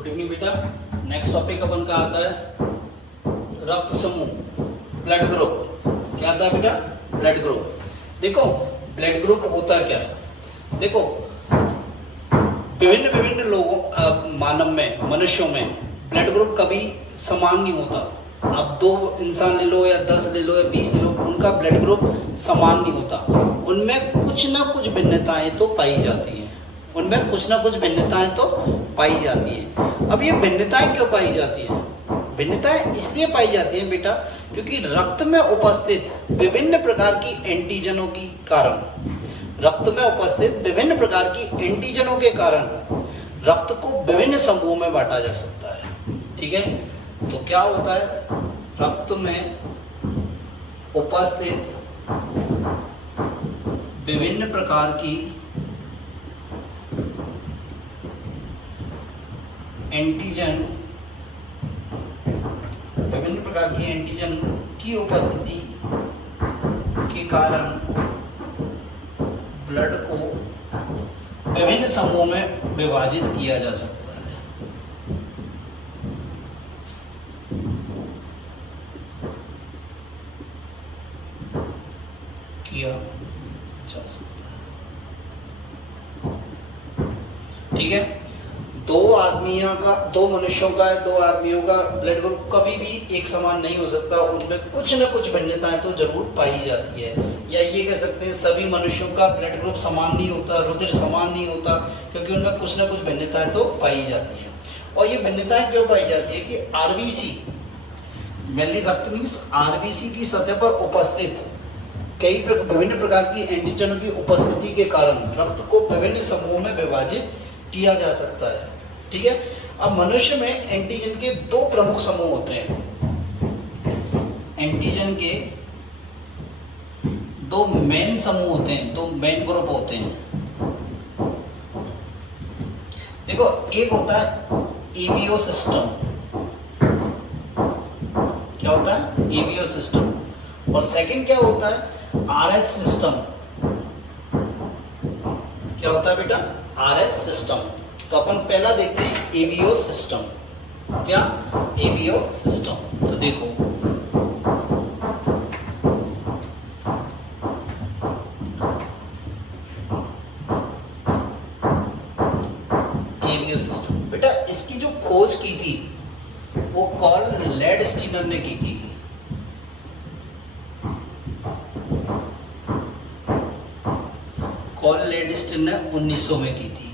Good evening बेटा। Next topic अपन का आता है रक्त समूह, ब्लड ग्रुप। क्या आता है बेटा? Blood group. देखो ब्लड ग्रुप होता क्या है। देखो विभिन्न विभिन्न लोगों मानव में, मनुष्यों में ब्लड ग्रुप कभी समान नहीं होता। अब 2 इंसान ले लो या 10 ले लो या 20 ले लो, उनका ब्लड ग्रुप समान नहीं होता। उनमें कुछ ना कुछ भिन्नताएं तो पाई जाती हैं। उनमें कुछ ना कुछ भिन्नताएं तो पाई जाती हैं। अब ये भिन्नताएं क्यों पाई जाती हैं? भिन्नताएं इसलिए पाई जाती हैं बेटा क्योंकि रक्त में उपस्थित विभिन्न प्रकार की एंटीजनों के कारण, रक्त में उपस्थित विभिन्न प्रकार की एंटीजनों के कारण रक्त को विभिन्न समूहों में बांटा जा सकता है। ठीक है, तो क्या होता है, रक्त में उपस्थित विभिन्न प्रकार की एंटीजन, विभिन्न प्रकार की एंटीजन की उपस्थिति के कारण ब्लड को विभिन्न समूहों में विभाजित किया जा सकता है। किया जा सकता है। ठीक है, दो मनुष्यों का, 2 आदमियों का ब्लड ग्रुप कभी भी एक समान नहीं हो सकता। उनमें कुछ न कुछ भिन्नताएं तो जरूर पाई जाती है। या ये कह सकते हैं सभी मनुष्यों का ब्लड ग्रुप समान नहीं होता, रुधिर समान नहीं होता, क्योंकि उनमें कुछ न कुछ भिन्नताएं तो पाई जाती है। और ये भिन्नताएं क्यों पाई जाती है कि आरबीसी, मेनली रक्त मीन्स आरबीसी की सतह पर उपस्थित कई विभिन्न प्रकार की एंटीजनों की उपस्थिति के कारण रक्त को विभिन्न समूहों में विभाजित किया जा सकता है। ठीक है, अब मनुष्य में एंटीजन के 2 प्रमुख समूह होते हैं। एंटीजन के 2 मेन समूह होते हैं, 2 मेन ग्रुप होते हैं। देखो, एक होता है ईवीओ सिस्टम। क्या होता है? EVO system. और सेकंड क्या होता है? RH system. क्या होता है बेटा? RH system. तो अपन पहला देखते हैं एवीओ सिस्टम। क्या? एवीओ सिस्टम। तो देखो, एवीओ सिस्टम बेटा, इसकी जो खोज की थी वो कार्ल लैंडस्टीनर ने की थी। कार्ल लैंडस्टीनर ने 1900 में की थी।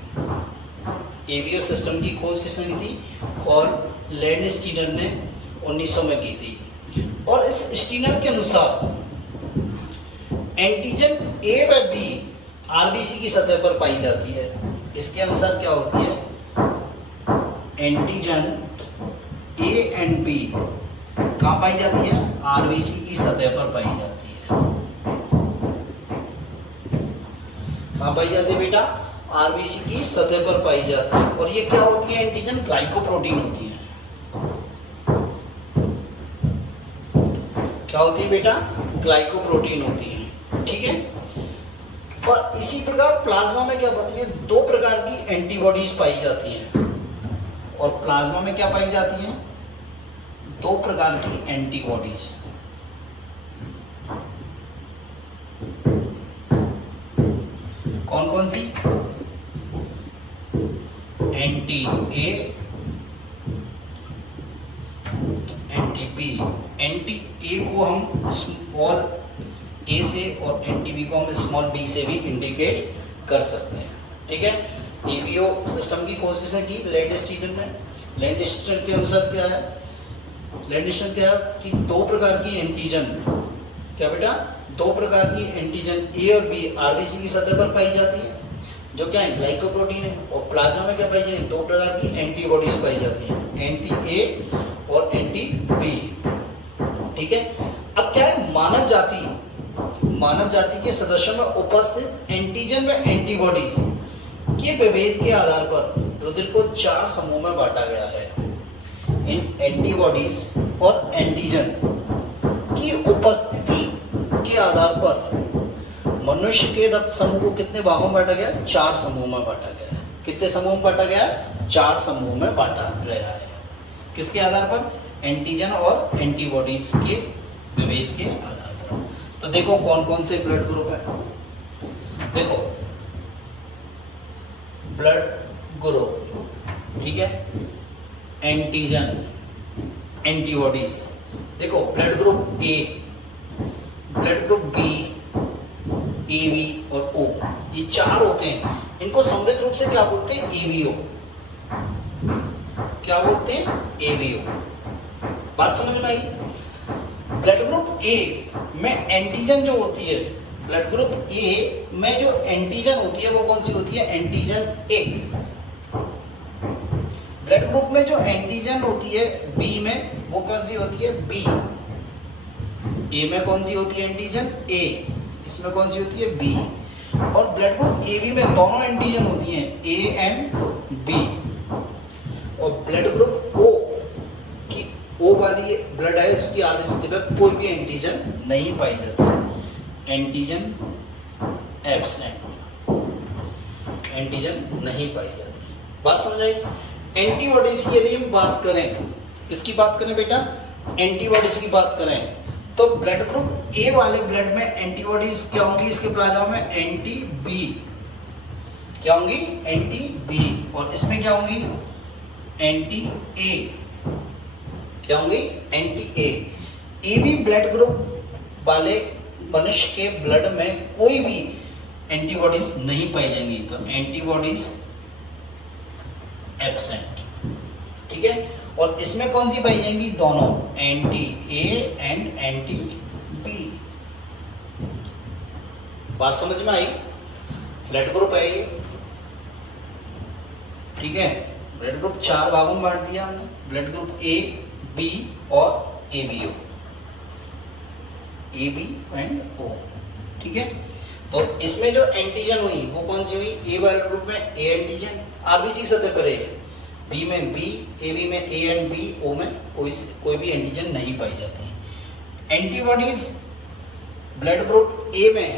एवीओ सिस्टम की खोज किसने की थी? कार्ल लैंडस्टीनर ने 1900 में की थी। और इस स्टीनर के अनुसार एंटीजन ए व बी आरबीसी की सतह पर पाई जाती है। इसके अनुसार क्या होती है? एंटीजन ए एंड बी कहाँ पाई जाती है? आरबीसी की सतह पर पाई जाती है। कहाँ पाई जाती है बेटा? आरबीसी की सतह पर पाई जाती है। और ये क्या होती है? एंटीजन ग्लाइकोप्रोटीन होती है। क्या होती है बेटा? ग्लाइकोप्रोटीन होती है। ठीक है, और इसी प्रकार प्लाज्मा में क्या होती है? 2 प्रकार की एंटीबॉडीज पाई जाती हैं। और प्लाज्मा में क्या पाई जाती है? 2 प्रकार की एंटीबॉडीज। कौन कौन सी? Anti A, anti B. Anti A को हम स्मॉल ए से और एंटी बी को हम स्मॉल बी से भी इंडिकेट कर सकते हैं। ठीक है, एवीओ सिस्टम की खोज किसने की? लैंडस्टीनर ने। लैंडस्टीनर के अनुसार क्या है? लैंडस्टीनर क्या है कि 2 प्रकार की एंटीजन, क्या बेटा? 2 प्रकार की एंटीजन ए और बी आरबीसी की सतह पर पाई जाती है, जो क्या है? ग्लाइकोप्रोटीन है। और प्लाज्मा में क्या पाई जाती है? 2 प्रकार की एंटीबॉडीज पाई जाती है, एंटी ए और एंटी बी। ठीक है, अब क्या है? मानव जाति के सदस्यों में उपस्थित एंटीजन व एंटीबॉडीज के विभेद के आधार पर रुधिर को 4 समूह में बांटा गया है। इन एंटीबॉडीज और एंटीजन की उपस्थिति के आधार पर मनुष्य के रक्त समूह को कितने भागों में बांटा गया? 4 समूह में बांटा गया है। कितने समूह में बांटा गया है? 4 समूह में बांटा गया है। किसके आधार पर? एंटीजन और एंटीबॉडीज के विभेद के आधार पर। तो देखो कौन कौन से ब्लड ग्रुप है। देखो ब्लड ग्रुप, ठीक है, एंटीजन, एंटीबॉडीज। देखो blood group A, blood group B, A B और ओ, ये 4 होते हैं। इनको समृद्ध रूप से क्या बोलते हैं? एबीओ। क्या बोलते हैं? एबीओ। बात समझ में आई? ब्लड ग्रुप ए में एंटीजन जो होती है, ब्लड ग्रुप ए में जो एंटीजन होती है वो कौन सी होती है? एंटीजन ए। ब्लड ग्रुप में जो एंटीजन होती है बी में वो कौन सी होती है? बी। ए में कौन सी होती है एंटीजन? ए। इसमें कौन सी होती है? बी। और ब्लड ग्रुप ए बी में दोनों एंटीजन होती हैं, ए एंड बी। और ब्लड ग्रुप ओ की ओ वाली ब्लड है, उसकी आरबीसी में कोई भी एंटीजन नहीं पाई जाती, एंटीजन एब्सेंट, एंटीजन नहीं पाई जाती। बात समझ आई? एंटीबॉडीज की यदि हम बात करें, किसकी बात करें बेटा? एंटीबॉडीज की बात करें तो ब्लड ग्रुप ए वाले ब्लड में एंटीबॉडीज क्या होंगी? इसके प्लाज्मा में एंटी बी, क्या होंगी? Anti B. और इसमें क्या होंगी? एंटी ए, क्या होंगी? Anti A. A B blood group वाले मनुष्य के ब्लड में कोई भी एंटीबॉडीज नहीं पाई जाएंगी, तो एंटीबॉडीज एब्सेंट, ठीक है। और इसमें कौन सी पाई जाएंगी? दोनों, anti A and anti B. बात समझ में आई? ब्लड ग्रुप है ये, ठीक है। ब्लड ग्रुप 4 भागों में बांट दिया हमने, ब्लड ग्रुप ए, बी और एबीओ, ए बी एंड ओ, ठीक है। तो इसमें जो एंटीजन हुई वो कौन सी हुई? ए वाले ग्रुप में ए एंटीजन, आरबीसी सतह पर है, बी में बी, ए बी में ए एंड बी, ओ में कोई भी एंटीजन नहीं पाई जाती। एंटीबॉडीज ब्लड ग्रुप ए में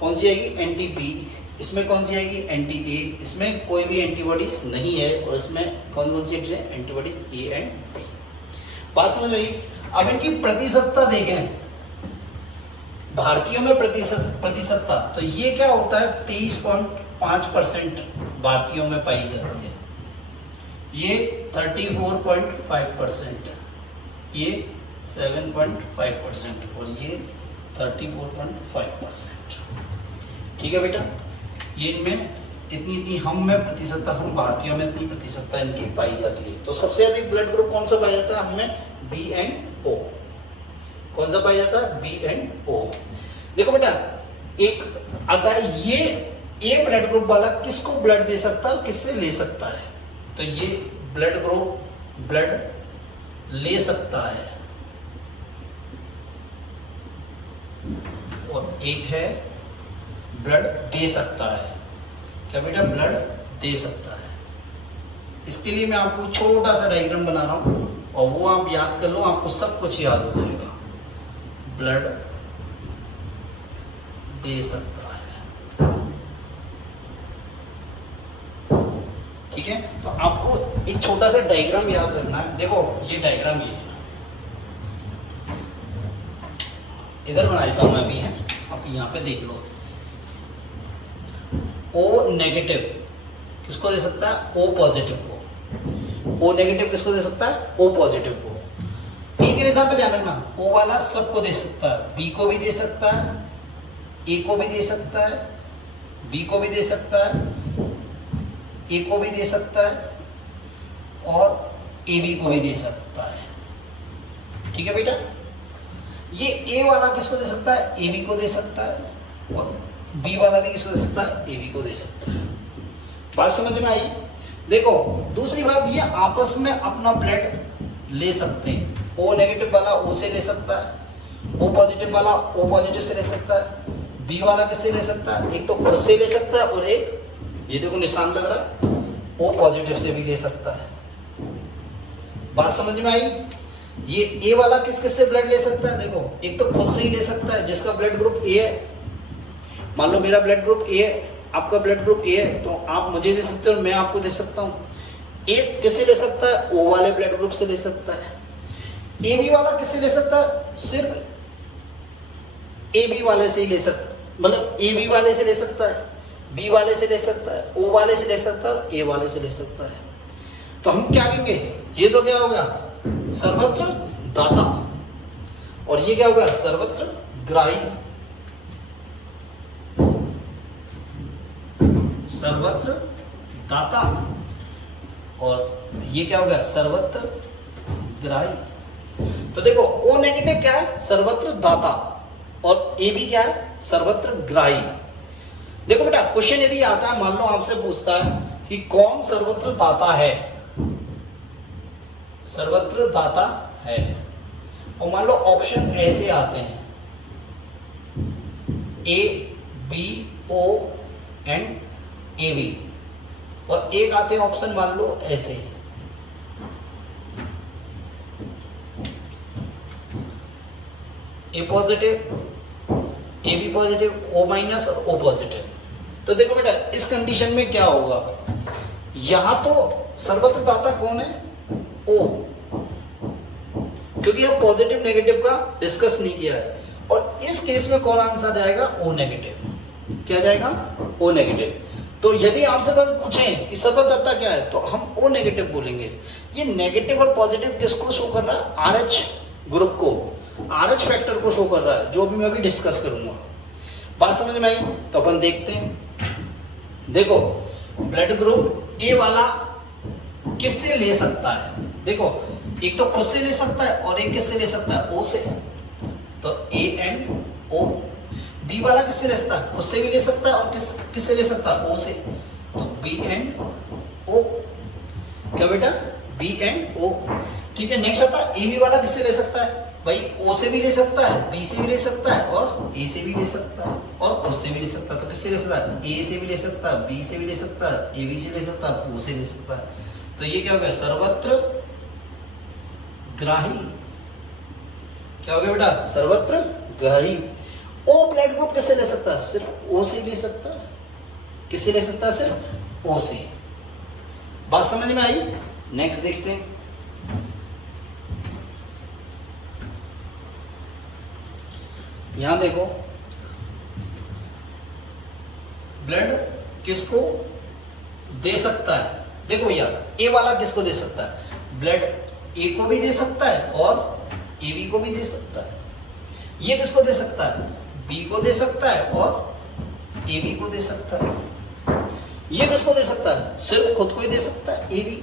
कौन सी आएगी? Anti B. इसमें कौन सी आएगी? Anti A. इसमें कोई भी एंटीबॉडीज नहीं है और इसमें कौन कौन सी एंटीबॉडीज? A and B. बात समझ आई? अब इनकी प्रतिशतता देखें, भारतीयों में प्रतिशतता, तो ये क्या होता है? 23.5% भारतीयों में पाई जाती है, ये 34.5%, ये 7.5% और ये 34.5%, ठीक है बेटा। ये इनमें इतनी हम में प्रतिशतता, हम भारतीयों में इतनी प्रतिशतता इनकी पाई जाती है। तो सबसे अधिक ब्लड ग्रुप कौन सा पाया जाता है? हमें बी एंड ओ। कौन सा पाया जाता है? बी एंड ओ। देखो बेटा, एक अगर ये ए ब्लड ग्रुप वाला किसको ब्लड दे सकता है, किससे ले सकता है? तो ये ब्लड ग्रुप ब्लड ले सकता है और एक है ब्लड दे सकता है। क्या बेटा? ब्लड दे सकता है। इसके लिए मैं आपको छोटा सा डायग्राम बना रहा हूं और वो आप याद कर लो, आपको सब कुछ याद हो जाएगा। ब्लड दे सकता है, ठीक है। तो आपको एक छोटा सा डायग्राम याद रखना है। देखो ये डायग्राम ये इधर बना देता हूं मैं अभी, है आप यहाँ पे देख लो। ओ नेगेटिव किसको दे सकता है? ओ पॉजिटिव को। ओ नेगेटिव किसको दे सकता है? ओ पॉजिटिव को। तीन के हिसाब पे ध्यान रखना, ओ वाला सबको दे सकता है, बी को भी दे सकता है, ए को भी दे सकता है, बी को भी दे सकता है, ए को भी दे सकता है और ए बी को भी दे सकता है, ठीक है बेटा। ये ए वाला किसको दे सकता है? ए बी को दे सकता है और बी वाला भी किसको दे सकता है? ए बी को दे सकता है। बात समझ में आई? देखो दूसरी बात, ये आपस में अपना ब्लड ले सकते हैं। ओ नेगेटिव वाला ओ से ले सकता है, ओ पॉजिटिव वाला ओ पॉजिटिव से ले सकता है, बी वाला किससे ले सकता है? एक तो खुद से ले सकता है और एक ये देखो निशान लग रहा है, ओ पॉजिटिव से भी ले सकता है। बात समझ में आई? ये ए वाला किस किस से ब्लड ले सकता है? देखो एक तो खुद से ही ले सकता है जिसका ब्लड ग्रुप ए है। मान लो मेरा ब्लड ग्रुप ए है आपका ब्लड ग्रुप ए है तो आप मुझे दे सकते हो और मैं आपको दे सकता हूँ। ए किससे ले सकता है? ओ वाले ब्लड ग्रुप से ले सकता है। ए बी वाला किससे ले सकता है? सिर्फ ए बी वाले से ही ले सकता, मतलब ए बी वाले से ले सकता है, बी वाले से ले सकता है, ओ वाले से ले सकता है और ए वाले से ले सकता है। तो हम क्या कहेंगे? ये तो क्या होगा? सर्वत्र दाता। और ये क्या होगा? सर्वत्र ग्राही। सर्वत्र दाता और ये क्या होगा? सर्वत्र ग्राही। तो देखो ओ नेगेटिव क्या है? सर्वत्र दाता। और ए बी क्या है? सर्वत्र ग्राही। देखो बेटा क्वेश्चन यदि आता है, मान लो आपसे पूछता है कि कौन सर्वत्र दाता है, सर्वत्र दाता है, और मान लो ऑप्शन ऐसे आते हैं A B O and A B, और एक आते हैं ऑप्शन मान लो ऐसे A positive, A B positive, O minus और ओ पॉजिटिव। तो देखो बेटा इस कंडीशन में क्या होगा? यहां तो सर्वत्र दाता कौन है? ओ, क्योंकि हम पॉजिटिव नेगेटिव का डिस्कस नहीं किया है। और इस केस में कौन आंसर जाएगा? O negative. क्या जाएगा? O negative. तो यदि आपसे पूछें कि सर्वत्र दाता क्या है तो हम ओ नेगेटिव बोलेंगे। ये नेगेटिव और पॉजिटिव किसको शो कर रहा है? आरएच ग्रुप को, आरएच फैक्टर को शो कर रहा है, जो भी मैं अभी डिस्कस करूंगा। बात समझ में आई? तो अपन देखते हैं। देखो ब्लड ग्रुप ए वाला किससे ले सकता है? देखो एक तो खुद से ले सकता है और एक किससे ले सकता है? ओ से। तो ए एंड ओ। बी वाला किससे ले सकता है? खुद से भी ले सकता है और किससे ले सकता है? ओ से। तो बी एंड ओ। क्या बेटा? बी एंड ओ। ठीक है, नेक्स्ट आता है ए बी वाला किससे ले सकता है? भाई ओ से भी ले सकता है, बी से भी ले सकता है और ए से भी ले सकता है और खुद से भी ले सकता है। तो किससे ले सकता है? ए से भी ले सकता है, बी से भी ले सकता है, ए बी से ले सकता है, ओ से ले सकता है। तो ये क्या हो गया? सर्वत्र ग्राही। क्या हो गया बेटा? सर्वत्र ग्राही। ओ ब्लड ग्रुप किससे ले सकता है? सिर्फ ओ से ले सकता है। किससे ले सकता है? सिर्फ ओ से। बात समझ में आई? नेक्स्ट देखते हैं। यहां देखो ब्लड किसको दे सकता है? देखो भैया ए वाला किसको दे सकता है? ब्लड ए को भी दे सकता है और ए बी को भी दे सकता है। ये किसको दे सकता है? बी को दे सकता है और ए बी को दे सकता है। ये किसको दे सकता है? सिर्फ खुद को ही दे सकता है, ए बी।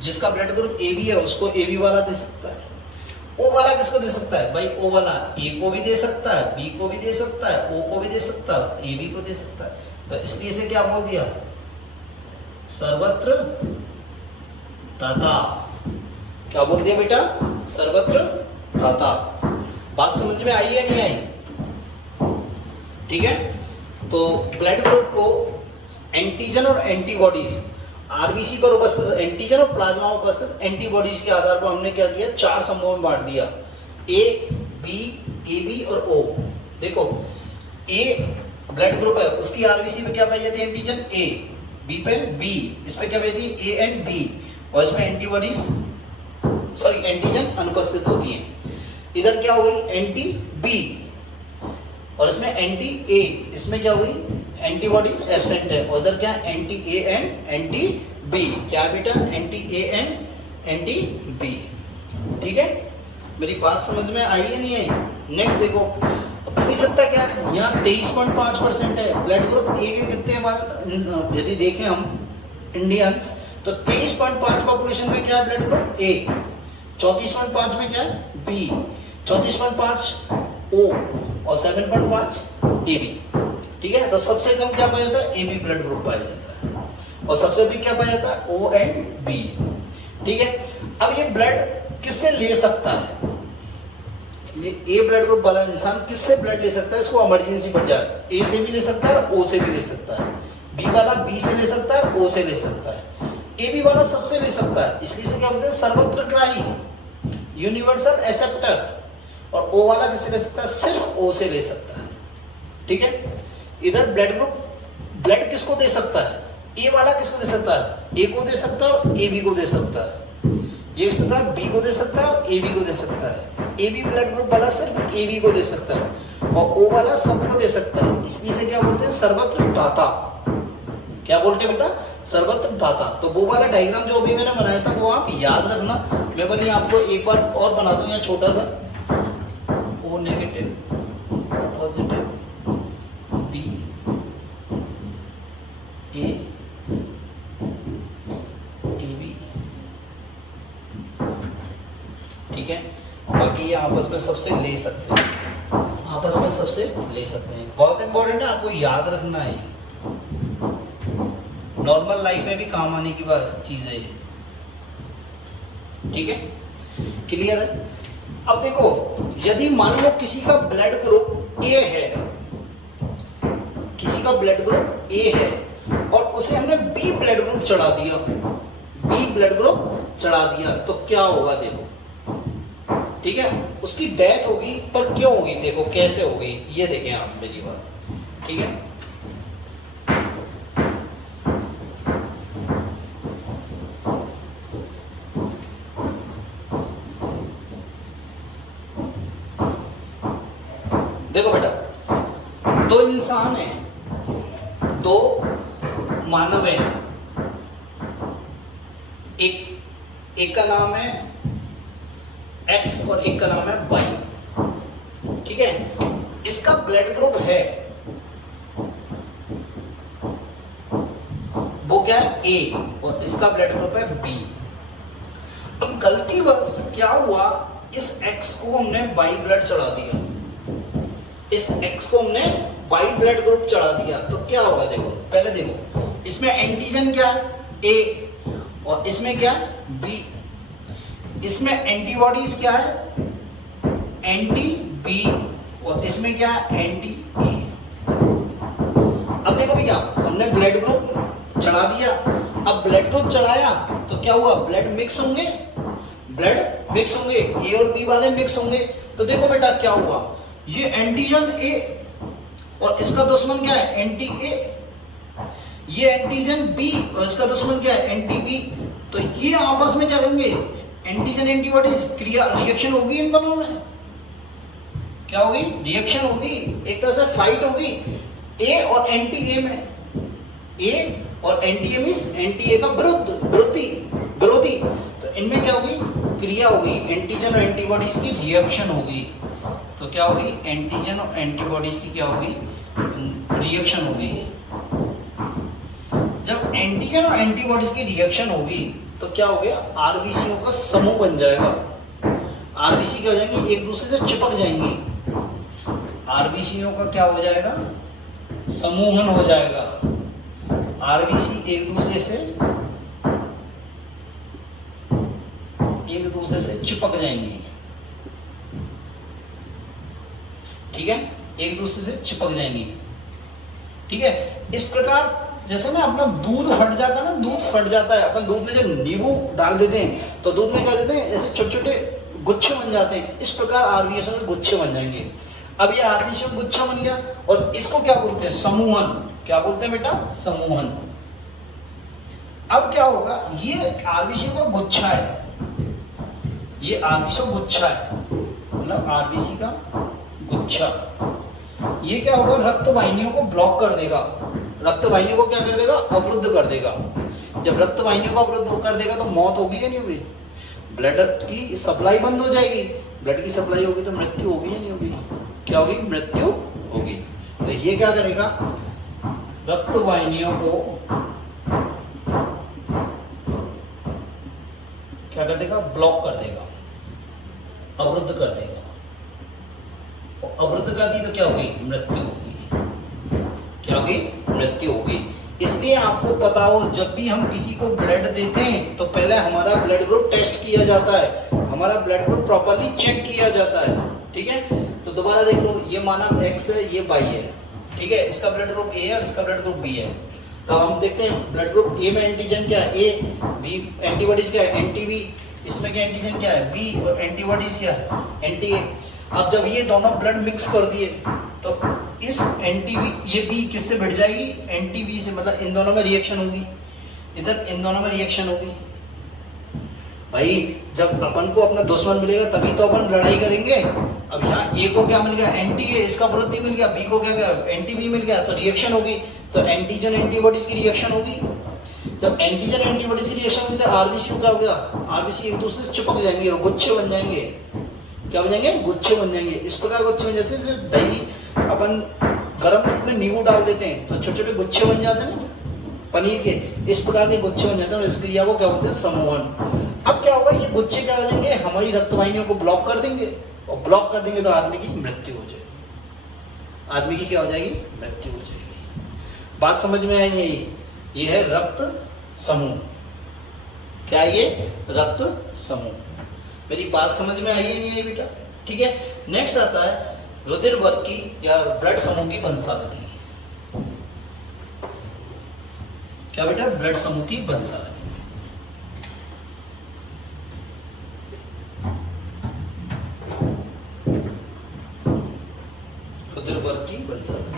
जिसका ब्लड ग्रुप ए बी है उसको ए बी वाला दे सकता है। ओ वाला किसको दे सकता है? भाई ओ वाला ए को भी दे सकता है, बी को भी दे सकता है, ओ को भी दे सकता है, ए बी को दे सकता है। तो इसलिए से क्या बोल दिया? सर्वत्र दाता। क्या बोल दिया बेटा? सर्वत्र दाता। बात समझ में आई या नहीं आई? ठीक है, तो ब्लड ग्रुप को एंटीजन और एंटीबॉडीज, आरबीसी पर उपस्थित एंटीजन और प्लाज्मा में उपस्थित एंटीबॉडीज के आधार पर हमने क्या किया? 4 समूहों में बांट दिया, ए बी, ए बी और ओ। देखो ए ब्लड ग्रुप है, उसकी आरबीसी पे क्या पाई जाती है? एंटीजन ए, बी पे बी, इस पे क्या पाई जाती है? ए एंड बी, और इसमें एंटीबॉडीज सॉरी एंटीजन अनुपस्थित होती है। इधर क्या हो गई? एंटी बी, और इसमें एंटी ए, इसमें क्या हुई? एंटीबॉडीज एब्सेंट है। उधर क्या? Anti A and anti B. क्या बेटा? Anti A and anti B. ठीक है, मेरी बात समझ में आई या नहीं आई? नेक्स्ट देखो प्रतिशतता क्या है? यहाँ 23.5% है। ब्लड ग्रुप ए के कितने हमारे यदि देखें हम इंडियंस तो 23.5 पॉपुलेशन में क्या है? ब्लड ग्रुप ए। 34.5 में क्या है? बी। 34.5 ओ और 7.5 ए बी। ठीक है, तो सबसे कम क्या पाया जाता है? ए बी ब्लड ग्रुप पाया जाता है, और सबसे अधिक क्या पाया जाता है? O and B. ठीक है, अब ये ब्लड किससे ले सकता है? ये ए ब्लड ग्रुप वाला इंसान किससे ब्लड ले सकता है? इसको इमरजेंसी पड़ जाए, ए से भी ले सकता है और ओ से भी ले सकता है। बी वाला बी से ले सकता है, ओ से ले सकता है। ए बी वाला सबसे ले सकता है, इसलिए से क्या बोलते हैं? सर्वत्र ग्राही, यूनिवर्सल एक्सेप्टर। और ओ वाला किससे ले सकता है? सिर्फ ओ से ले सकता है। ठीक है, इधर ब्लड किसको दे सकता है, ए वाला किसको दे सकता है, ए को दे सकता है और ए बी को दे सकता है, ये सकता है बी को दे सकता है और ए बी को दे सकता है, ए बी ब्लड ग्रुप वाला सिर्फ ए बी को दे सकता है और ओ वाला सबको दे सकता है, इसलिए से क्या बोलते हैं सर्वत्र दाता। क्या बोलते हैं बेटा, सर्वत्र दाता। तो वो वाला डायग्राम जो अभी मैंने बनाया था वो आप याद रखना। मैं बोली आपको एक बार और बना दूं यहाँ छोटा सा, O negative positive B A B, ठीक है। बाकी ये आपस में सबसे ले सकते हैं, आपस में सबसे ले सकते हैं। बहुत इंपॉर्टेंट है, आपको याद रखना है, नॉर्मल लाइफ में भी काम आने की बात चीज है ये, ठीक है, क्लियर है। अब देखो यदि मान लो किसी का ब्लड ग्रुप ए है, किसी का ब्लड ग्रुप ए है और उसे हमने बी ब्लड ग्रुप चढ़ा दिया, बी ब्लड ग्रुप चढ़ा दिया तो क्या होगा देखो, ठीक है, उसकी डेथ होगी। पर क्यों होगी देखो, कैसे होगी ये देखें आप मेरी बात, ठीक है। देखो बेटा, दो इंसान है, दो मानव है, एक का नाम है एक्स और एक का नाम है वाई, ठीक है। इसका ब्लड ग्रुप है वो क्या है ए और इसका ब्लड ग्रुप है बी। अब गलतीवश क्या हुआ, इस एक्स को हमने वाई ब्लड चढ़ा दिया, इस एक्स को हमने वाई ब्लड ग्रुप चढ़ा दिया तो क्या होगा देखो, पहले देखो इसमें एंटीजन क्या है ए और इसमें क्या है बी, इसमें एंटीबॉडीज क्या है एंटी बी और इसमें क्या है एंटी ए। अब देखो भैया हमने ब्लड ग्रुप चढ़ा दिया, अब ब्लड ग्रुप चढ़ाया तो क्या हुआ, ब्लड मिक्स होंगे, ब्लड मिक्स होंगे, ए और बी वाले मिक्स होंगे। तो देखो बेटा क्या हुआ, ये एंटीजन ए और इसका दुश्मन क्या है एंटी ए, ये एंटीजन बी और इसका दुश्मन क्या है एंटी बी। तो ये आपस में क्या करेंगे, एंटीजन एंटीबॉडीज क्रिया रिएक्शन होगी इन दोनों में, क्या होगी रिएक्शन होगी, एक तरह से फाइट होगी ए और एंटी ए में, ए और anti A means anti A का विरोधी। तो इनमें क्या होगी क्रिया होगी, एंटीजन और एंटीबॉडीज की रिएक्शन होगी। तो क्या होगी, एंटीजन और एंटीबॉडीज की क्या होगी रिएक्शन होगी। जब एंटीजन और एंटीबॉडीज की रिएक्शन होगी तो क्या हो गया, आरबीसीओ का समूह बन जाएगा। आरबीसी क्या हो जाएंगी, एक दूसरे से चिपक जाएंगी। आरबीसीओ का क्या हो जाएगा, समूहन हो जाएगा। आरबीसी एक दूसरे से चिपक जाएंगी, ठीक है, एक दूसरे से चिपक जाएंगी, ठीक है। इस प्रकार जैसे ना अपना दूध फट जाता है ना, दूध फट जाता है, अपन दूध में जब नींबू डाल देते हैं तो दूध में क्या देते हैं, ऐसे छोटे छोटे गुच्छे बन जाते हैं। इस प्रकार आरबीसी के गुच्छे बन जाएंगे। अब ये आरबीसी गुच्छा बन गया और इसको क्या बोलते हैं, समूहन। क्या बोलते हैं बेटा, समूहन। अब क्या होगा, ये आरबीसी का गुच्छा है, ये आरबीसी गुच्छा है, मतलब आरबीसी का गुच्छा। ये क्या होगा, रक्त वाहिनियों को ब्लॉक कर देगा, रक्त वाहिनियों को क्या कर देगा, अवरुद्ध कर देगा। जब रक्त वाहिनियों को अवरुद्ध कर देगा तो मौत होगी या नहीं होगी, ब्लड की सप्लाई बंद हो जाएगी। ब्लड की सप्लाई होगी तो मृत्यु होगी या नहीं होगी, क्या होगी, मृत्यु होगी। तो ये क्या करेगा, रक्त वाहिनियों को क्या कर देगा, ब्लॉक कर देगा, अवरुद्ध कर देगा। अवरुद्ध कर दी तो क्या होगी, मृत्यु होगी, क्या होगी, मृत्यु होगी। इसलिए आपको पता हो, जब भी हम किसी को ब्लड देते हैं तो पहले हमारा ब्लड ग्रुप टेस्ट किया जाता है, हमारा ब्लड ग्रुप प्रॉपर्ली चेक किया जाता है, ठीक है। तो दोबारा देख लो, ये माना एक्स है, ये वाई है, ठीक है, इसका ब्लड ग्रुप ए है और इसका ब्लड ग्रुप बी है। तो हम देखते हैं ब्लड ग्रुप ए में एंटीजन क्या है, ए, बी एंटीबॉडीज क्या है, एंटी बी, इसमें क्या एंटीजन क्या है, बी, और एंटीबॉडीज क्या है, एंटी ए। अब जब ये दोनों ब्लड मिक्स कर दिए तो इस एंटी-बी, ये बी किससे भिड़ जाएगी, एंटी-बी से, मतलब इन दोनों में रिएक्शन होगी, इधर इन दोनों में रिएक्शन होगी। भाई जब अपन को अपना दुश्मन मिलेगा तभी तो अपन लड़ाई करेंगे। अब यहाँ ए को क्या मिल गया, एंटी ए, इसका विरोधी मिल गया, बी को क्या गया, एंटी बी मिल गया, तो रिएक्शन होगी, तो एंटीजन एंटीबॉडीज की रिएक्शन होगी। जब एंटीजन एंटीबॉडीज की रिएक्शन होगी तो आरबीसी को क्या हो गया, आरबीसी एक दूसरे से चिपक जाएंगे और गुच्छे बन जाएंगे। क्या बन जाएंगे, गुच्छे बन जाएंगे। इस प्रकार गुच्छे बन जाते हैं, जैसे दही अपन गर्म दूध में नींबू डाल देते हैं तो छोटे छोटे गुच्छे बन जाते हैं ना पनीर के, इस प्रकार के गुच्छे बन जाते हैं और इस क्रिया को क्या बोलते हैं, समूहन। अब क्या होगा, ये गुच्छे क्या हो जाएंगे, हमारी रक्त वाहिनियों को ब्लॉक कर देंगे, और ब्लॉक कर देंगे तो आदमी की मृत्यु हो जाएगी। आदमी की क्या हो जाएगी, मृत्यु हो जाएगी। बात समझ में आई है, ये है रक्त समूह। क्या ये, रक्त समूह। मेरी बात समझ में आई है नहीं आई बेटा, ठीक है। नेक्स्ट आता है रुधिर वर्ग की या ब्लड समूह की वंशागति। क्या बेटा, ब्लड समूह की वंशागति। रुधिर वर्ग की वंशागति।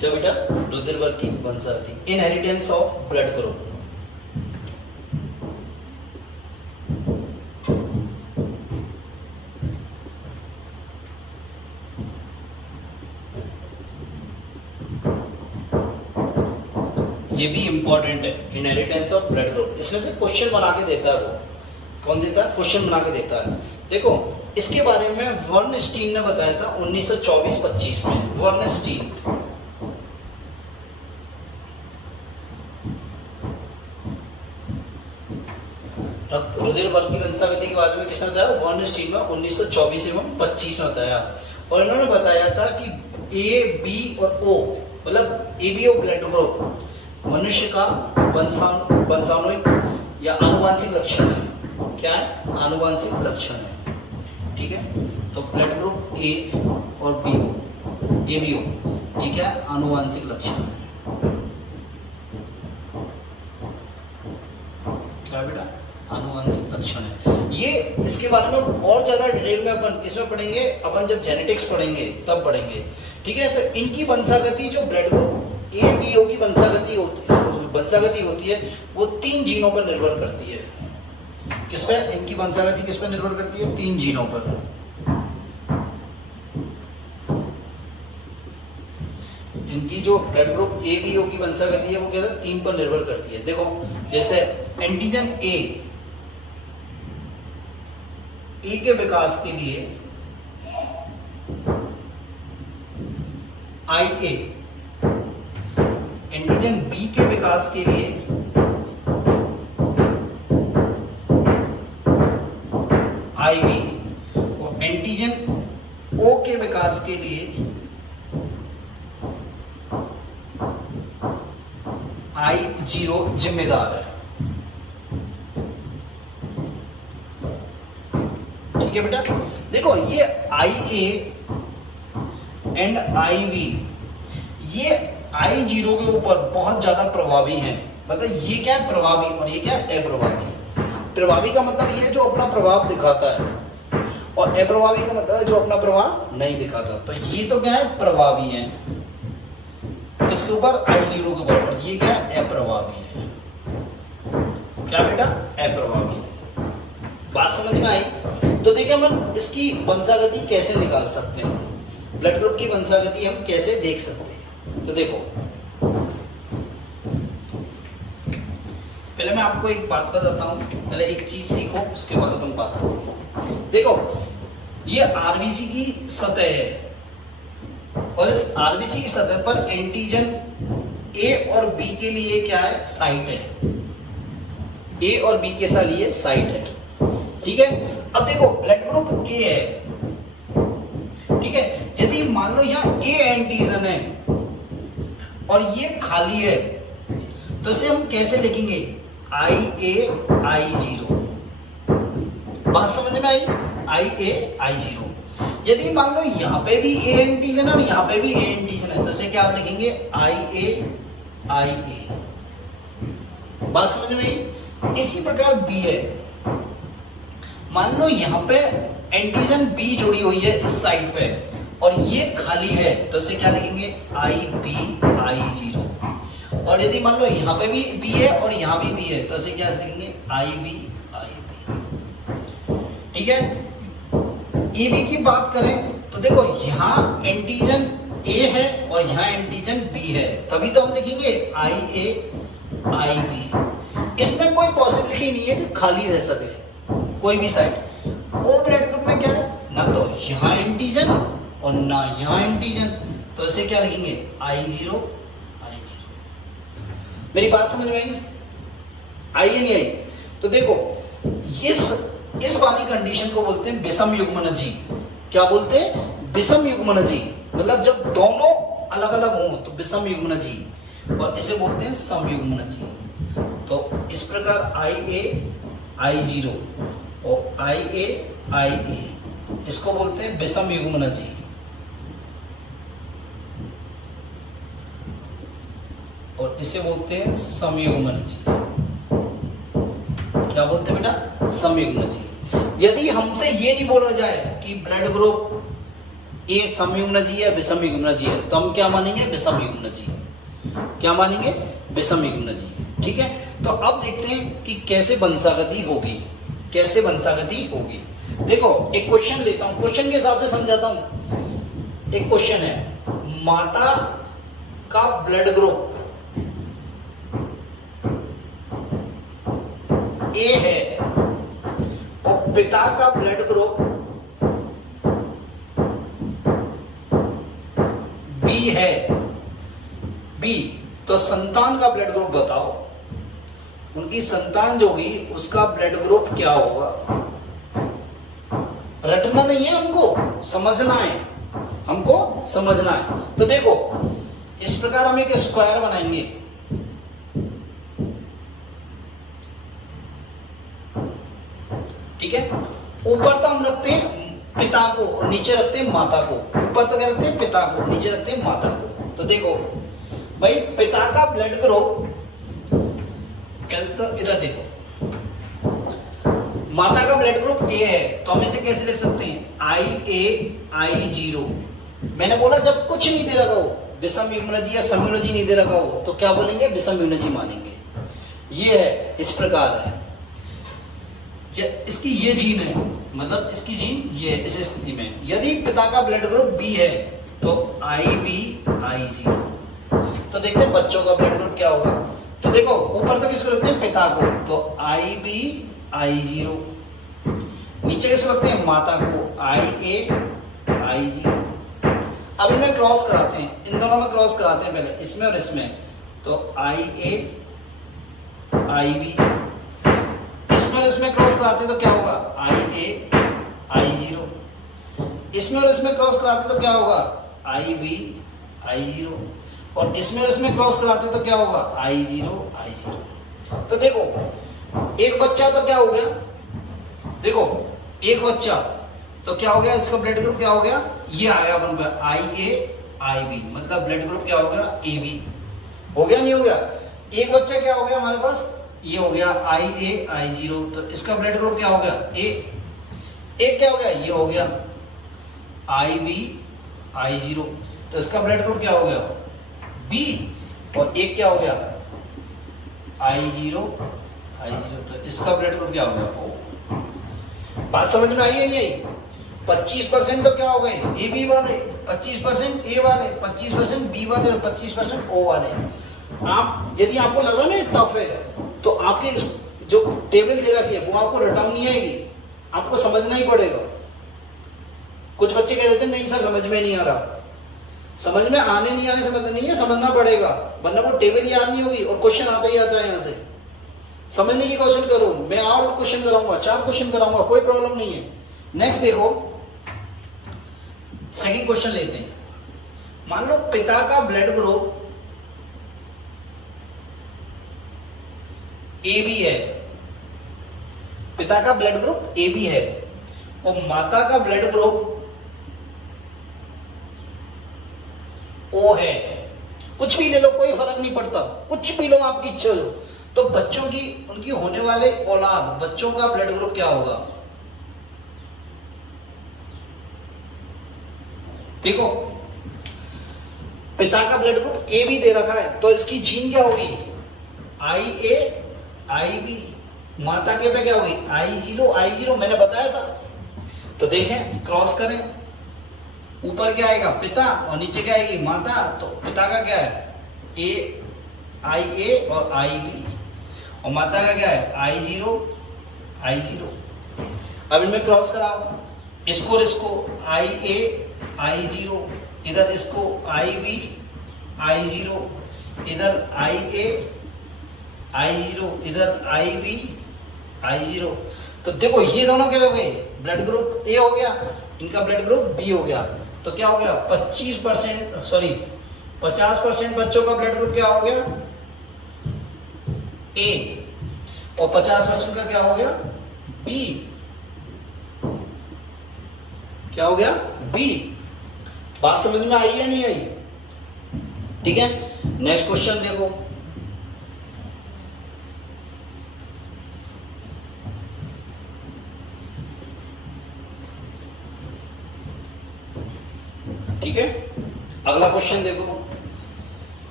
क्या बेटा, रुधिर वर्ग की वंशागति। Inheritance of blood group. ये भी इंपॉर्टेंट है, इनहेरिटेंस ऑफ ब्लड ग्रुप। इसमें से क्वेश्चन बना के देता है, वो कौन देता है, क्वेश्चन बना के देता है। देखो इसके बारे में वर्नस्टीन ने बताया था 1924-25 में। वर्नस्टीन रुधिर वर्ग की वंशागति के बारे में किसने बताया, वर्नस्टीन में 1924 एवं 25 में बताया। और इन्होंने बताया था कि ए, बी और ओ, मतलब A B O blood group मनुष्य का वंशाणुविक या आनुवांशिक लक्षण है। क्या है, आनुवांशिक लक्षण है, ठीक है। तो ब्लड ग्रुप ए और बी ओ, ए बी ओ, ये क्या है, आनुवांशिक लक्षण है। क्या बेटा, आनुवांशिक लक्षण है ये। इसके बारे में और ज्यादा डिटेल में अपन किसमें पढ़ेंगे, अपन जब जेनेटिक्स पढ़ेंगे तब पढ़ेंगे, ठीक है। तो इनकी वंशागति, जो blood group A B O की वंशागति होती है वो 3 जीनों पर निर्भर करती है। किस पे, इनकी वंशागति किस पर निर्भर करती है, 3 जीनों पर। इनकी जो blood group A B O की वंशागति है वो क्या है, 3 पर निर्भर करती है। देखो जैसे एंटीजन ए के विकास के लिए IA, एंटीजन बी के विकास के लिए IB, और एंटीजन O के विकास के लिए I0 जिम्मेदार है। ठीक है बेटा, देखो ये IA एंड IB ये I0 के ऊपर बहुत ज्यादा प्रभावी है। मतलब ये क्या है, प्रभावी, और ये क्या है, अप्रभावी। प्रभावी का मतलब ये जो अपना प्रभाव दिखाता है, और अप्रभावी का मतलब जो अपना प्रभाव नहीं दिखाता। तो ये तो क्या है, प्रभावी है किसके ऊपर, I0 के ऊपर, और ये क्या है, अप्रभावी है। क्या बेटा, अप्रभावी। बात समझ में आई। तो देखिए हम इसकी वंशागति कैसे निकाल सकते हैं, ब्लड ग्रुप की वंशागति हम कैसे देख सकते हैं। तो देखो पहले मैं आपको एक बात बताता हूं, पहले एक चीज सीखो उसके बाद अपन बात करो। देखो ये आरबीसी की सतह है, और इस आरबीसी की सतह पर एंटीजन ए और बी के लिए क्या है, साइट है। ए और बी के लिए साइट है, ठीक है। अब देखो ब्लड ग्रुप ए है, ठीक है। यदि मान लो यहाँ ए एंटीजन है और ये खाली है, तो इसे हम कैसे लिखेंगे, IA I0। बात समझ में आई, IA I0। यदि मान लो यहाँ पे भी ए एंटीजन है और यहाँ पे भी ए एंटीजन है, तो इसे क्या आप लिखेंगे आई ए। बात समझ में आई? इसी प्रकार बी है, मान लो यहाँ पे एंटीजन बी जुड़ी हुई है इस साइड पे और ये खाली है, तो इसे क्या लिखेंगे I0। और यदि मान लो यहाँ पे भी बी है और यहाँ भी बी है, तो इसे क्या लिखेंगे IB। ठीक है, EB की बात करें तो देखो यहाँ एंटीजन A है और यहाँ एंटीजन B है, तभी तो हम लिखेंगे IA IB। इसमें कोई पॉसिबिलिटी नहीं है कि खाली रह सके कोई भी साइड। ओ ब्लड ग्रुप में क्या है, ना तो यहाँ एंटीजन और ना यहाँ एंटीजन, तो इसे क्या लिखेंगे I0। मेरी बात समझ में आई? आई या नहीं आई? तो देखो इस वाली कंडीशन को बोलते हैं विषम युग्मनजी। क्या बोलते हैं? विषम युग्मनजी। मतलब जब दोनों अलग अलग हों तो विषम युग्मनजी, और इसे बोलते हैं समयुग्मनजी। तो इस प्रकार IA I0 और IA IA, इसको बोलते हैं विषम युग्मनजी। और इसे बोलते हैं समयुग्मनजी। क्या बोलते हैं बेटा? समयुग्मनजी। यदि हमसे ये नहीं बोला जाए कि ब्लड ग्रुप ए समयुग्मनजी है विषम युग्मनजी है, तो हम क्या मानेंगे? विषम युग्मनजी। क्या मानेंगे? विषम युग्मनजी। ठीक है, तो अब देखते हैं कि कैसे वंशागति होगी, कैसे वंशागति होगी। देखो एक क्वेश्चन लेता हूं, क्वेश्चन के हिसाब से समझाता हूं। एक क्वेश्चन है, माता का ब्लड ग्रुप ए है और पिता का ब्लड ग्रुप बी है, बी, तो संतान का ब्लड ग्रुप बताओ। उनकी संतान जो होगी उसका ब्लड ग्रुप क्या होगा? रटना नहीं है हमको, समझना है, हमको समझना है। तो देखो इस प्रकार हम एक स्क्वायर बनाएंगे। ठीक है, ऊपर तो हम रखते हैं पिता को और नीचे रखते हैं माता को। ऊपर तो क्या रखते हैं? पिता को, नीचे रखते हैं माता को। तो देखो भाई पिता का ब्लड ग्रुप, तो इधर देखो, माता का ब्लड ग्रुप ए है, तो हम इसे कैसे लिख सकते हैं? IA I0। मैंने बोला जब कुछ नहीं दे रखा हो, विषम युग्मनजी या समयुग्मनजी नहीं दे रखा हो, तो क्या बोलेंगे? विषम युग्मनजी मानेंगे। ये है, इस प्रकार है। इसकी ये जीन है, मतलब इसकी जीन ये है। इस स्थिति में यदि पिता का ब्लड ग्रुप बी है तो IB I0। तो देखते हैं बच्चों का ब्लड ग्रुप क्या होगा। तो देखो ऊपर तो किसको रखते हैं? पिता को, तो IB I0। नीचे किसको रखते हैं? माता को, IA I0। अब इनमें क्रॉस कराते हैं, इन दोनों में क्रॉस कराते हैं पहले, इसमें और इसमें, तो IA IB। इसमें क्रॉस कराते तो क्या होगा? IA I0। इसमें और इसमें क्रॉस कराते तो क्या होगा? IB I0। और इसमें और इसमें क्रॉस कराते तो क्या होगा? I0 I0। तो देखो एक बच्चा तो क्या हो गया? देखो एक बच्चा तो क्या हो गया? इसका ब्लड ग्रुप क्या हो गया? ये आ गया अपन पे IA IB, मतलब ब्लड ग्रुप क्या हो गया? AB। हो गया नहीं हो गया? एक बच्चा क्या हो गया हमारे पास? ये हो गया IA I0, तो इसका ब्लड ग्रुप क्या हो गया? A। एक क्या हो गया? ये हो गया IB I0, तो इसका ब्लड ग्रुप क्या हो गया? B। और एक क्या हो गया? I0 I0, तो इसका ब्लड ग्रुप क्या हो गया? O। बात समझ में आई है नहीं आई? 25% तो क्या हो गए? AB वाले, 25% A वाले, 25% B वाले और 25% O वाले। आप यदि आपको लग रहा है ना टफ है, तो आपके जो टेबल दे रखी है वो आपको रटाऊ नहीं आएगी, आपको समझना ही पड़ेगा। कुछ बच्चे कह देते हैं नहीं सर समझ में नहीं आ रहा। समझ में आने नहीं आने से मतलब नहीं है, समझना पड़ेगा, वरना वो टेबल याद नहीं होगी और क्वेश्चन आता ही आता है। यहाँ से समझने की क्वेश्चन करो, मैं और क्वेश्चन कराऊंगा, 4 क्वेश्चन कराऊंगा, कोई प्रॉब्लम नहीं है। नेक्स्ट देखो, सेकंड क्वेश्चन लेते हैं। मान लो पिता का ब्लड ग्रुप AB है, पिता का ब्लड ग्रुप AB है और माता का ब्लड ग्रुप ओ है, कुछ भी ले लो कोई फर्क नहीं पड़ता, कुछ भी लो आपकी इच्छा हो। तो बच्चों की उनकी होने वाले औलाद बच्चों का ब्लड ग्रुप क्या होगा? देखो पिता का ब्लड ग्रुप ए बी दे रखा है, तो इसकी जीन क्या होगी? आई ए आई बी। माता के पे क्या होगी? आई जीरो मैंने बताया था। तो देखें क्रॉस करें, ऊपर क्या आएगा? पिता, और नीचे क्या आएगी? माता। तो पिता का क्या है? आई ए और आई बी, और माता का क्या है? आई जीरो। अब इनमें क्रॉस कराओ, इसको और इसको, आई ए आई जीरो, इधर इसको आई बी आई जीरो, इधर आई ए आई जीरो, इधर आई बी आई जीरो। तो देखो ये दोनों क्या हो गए? ब्लड ग्रुप ए हो गया, इनका ब्लड ग्रुप बी हो गया। तो क्या हो गया? 50% बच्चों का ब्लड ग्रुप क्या हो गया? ए, और 50% का क्या हो गया? बी। क्या हो गया? बी। बात समझ में आई या नहीं आई? ठीक है, नेक्स्ट क्वेश्चन देखो। ठीक है, अगला क्वेश्चन देखो।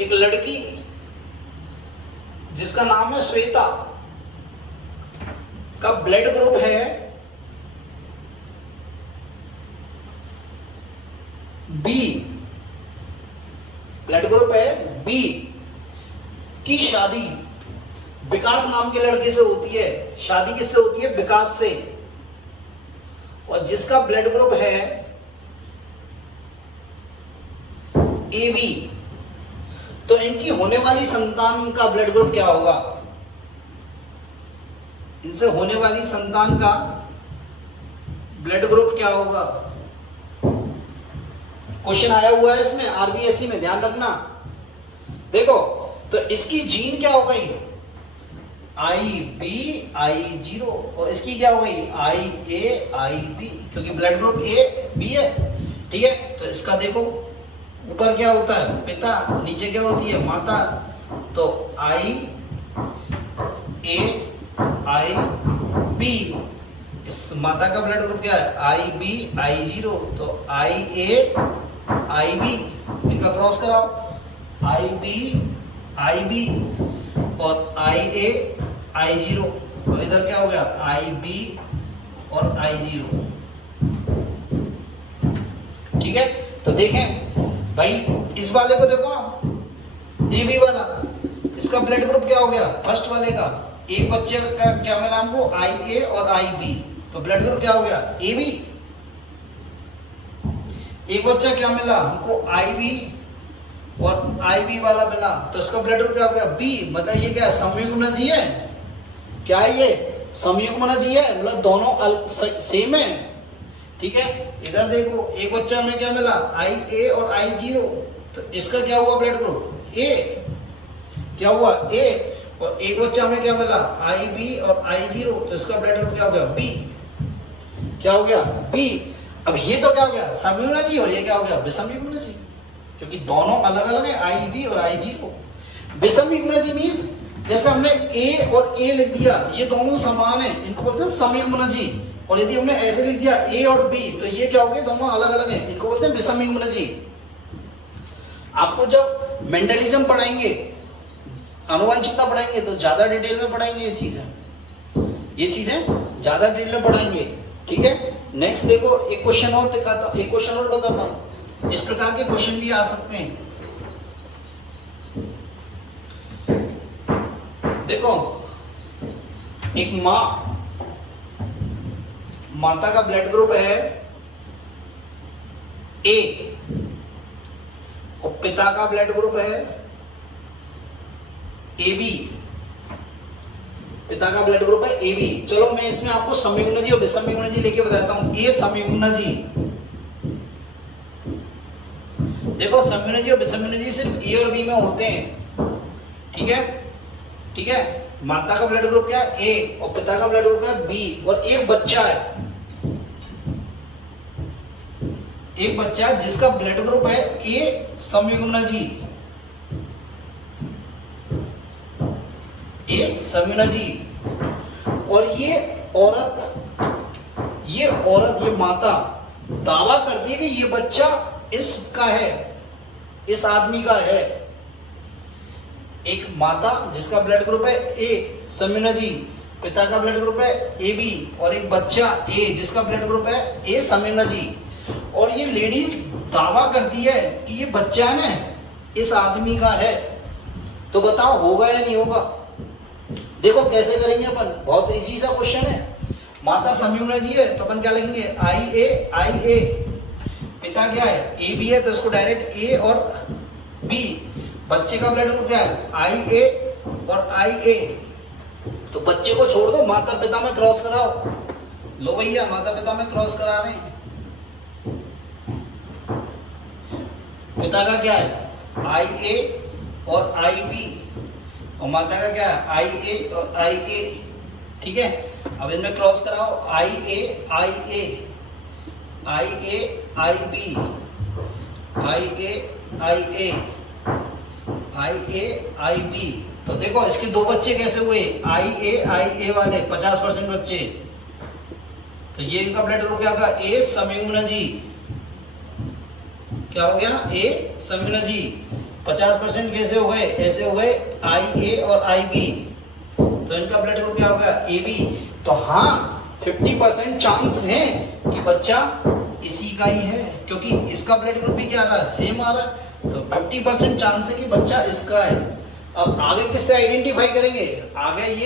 एक लड़की जिसका नाम है श्वेता का ब्लड ग्रुप है बी, ब्लड ग्रुप है बी, की शादी विकास नाम के लड़के से होती है। शादी किससे होती है? विकास से। और जिसका ब्लड ग्रुप है ए बी, तो इनकी होने वाली संतान का ब्लड ग्रुप क्या होगा? इनसे होने वाली संतान का ब्लड ग्रुप क्या होगा? क्वेश्चन आया हुआ है इसमें आरबीएससी में, ध्यान रखना। देखो तो इसकी जीन क्या हो गई? आई बी आई जीरो, और इसकी क्या हो गई? आई ए आई बी, क्योंकि ब्लड ग्रुप ए बी है। ठीक है, तो इसका देखो ऊपर क्या होता है? पिता, नीचे क्या होती है? माता। तो आई ए आई बी, इस माता का ब्लड ग्रुप क्या है? आई बी आई जीरो। तो आई ए आई बी, इनका क्रॉस कराओ, आई बी और आई ए आई जीरो, और इधर क्या हो गया? आई बी और आई जीरो। ठीक है, तो देखें भाई इस वाले को देखो आप, ए बी वाला, इसका ब्लड ग्रुप क्या हो गया? फर्स्ट वाले का एक बच्चे का क्या मिला हमको? आई ए और आई बी, तो ब्लड ग्रुप क्या हो गया? A B. एक बच्चा क्या मिला हमको? आई बी और आई बी वाला मिला, तो इसका ब्लड ग्रुप क्या हो गया? बी। मतलब ये क्या है? संयुग्मनजी है। क्या है ये? संयुग्मनजी है, मतलब दोनों सेम है। ठीक है, इधर देखो एक बच्चा में क्या मिला? आई ए और आई जीरो, तो इसका क्या हुआ ब्लड ग्रुप? ए। क्या हुआ? ए। और एक बच्चा में क्या मिला? आई बी और आई जीरो, तो इसका ब्लड ग्रुप क्या हो गया? बी। क्या हो गया? बी। अब ये तो क्या हो गया? संयुग्मनजी, और ये क्या हो गया? विषमयुग्मनजी, क्योंकि दोनों अलग अलग है, आई बी और आई जीरो। विषमयुग्मनजी मींस जैसे हमने ए और ए लिख दिया, ये दोनों समान है, इनको बोलते हैं समयुग्मनजी। और यदि हमने ऐसे लिख दिया ए और बी, तो ये क्या हो गए? दोनों अलग अलग हैं, इनको बोलते हैं विषमयुग्मनजी। आपको जब मेंडलिज्म पढ़ाएंगे, आनुवंशिकता पढ़ाएंगे, तो ज्यादा डिटेल में पढ़ाएंगे ये चीजें ज्यादा डिटेल में पढ़ाएंगे। ठीक है, नेक्स्ट देखो एक क्वेश्चन और दिखाता, एक क्वेश्चन और बताता हूं। इस प्रकार के क्वेश्चन भी आ सकते हैं। देखो एक माता का ब्लड ग्रुप है ए, और पिता का ब्लड ग्रुप है ए बी। पिता का ब्लड ग्रुप है ए बी। चलो मैं इसमें आपको संयुग्मनजी और विषमयुग्मनजी लेके बताता हूं। ए संयुग्मनजी, देखो संयुग्मनजी और विषमयुग्मनजी सिर्फ ए और बी में होते हैं। ठीक है, ठीक है, माता का ब्लड ग्रुप क्या है? ए, और पिता का ब्लड ग्रुप क्या है? बी, और एक बच्चा है, एक बच्चा जिसका ब्लड ग्रुप है ए संयुग्मनजी, ए संयुग्मनजी, और ये औरत, ये माता दावा करती है कि ये बच्चा इसका है, इस आदमी का है। एक माता जिसका ब्लड ग्रुप है ए संयुग्मनजी, पिता का ब्लड ग्रुप है ए बी, और एक बच्चा ए जिसका ब्लड ग्रुप है ए संयुग्मनजी, और ये लेडीज दावा करती है कि ये बच्चा है ना इस आदमी का है। तो बताओ होगा या नहीं होगा? देखो कैसे करेंगे अपन, बहुत इजी सा क्वेश्चन है। माता संयुग्मनजी है तो अपन क्या लिखेंगे, आई ए। पिता क्या है, ए बी है, तो इसको डायरेक्ट ए और बी। बच्चे का ब्लड ग्रुप क्या है, आई ए और आई ए। तो बच्चे को छोड़ दो, माता पिता में क्रॉस कराओ। लो भैया माता पिता में क्रॉस करा रहे हैं। पिता का क्या है, आई ए और आई बी, और माता का क्या है, आई ए और आई ए। ठीक है, अब इनमें क्रॉस कराओ, आई ए आई ए, आई ए आई बी, आई ए आई ए, आई ए आई बी। तो देखो इसके दो बच्चे कैसे हुए, आई ए वाले 50% बच्चे। तो ये इनका ब्लड ग्रुप क्या होगा, ए संयुग्मनजी। क्या हो गया, ए संयुग्मनजी। 50% कैसे हो गए, ऐसे हो गए आई ए और आई बी। तो इनका ब्लड ग्रुप क्या होगा, ए बी। तो हाँ 50% चांस है कि बच्चा इसी का ही है, क्योंकि इसका ब्लड ग्रुप भी क्या आ रहा है, सेम आ रहा है। तो 50% चांस है कि बच्चा इसका है। अब आगे किससे आइडेंटिफाई करेंगे, आगे ये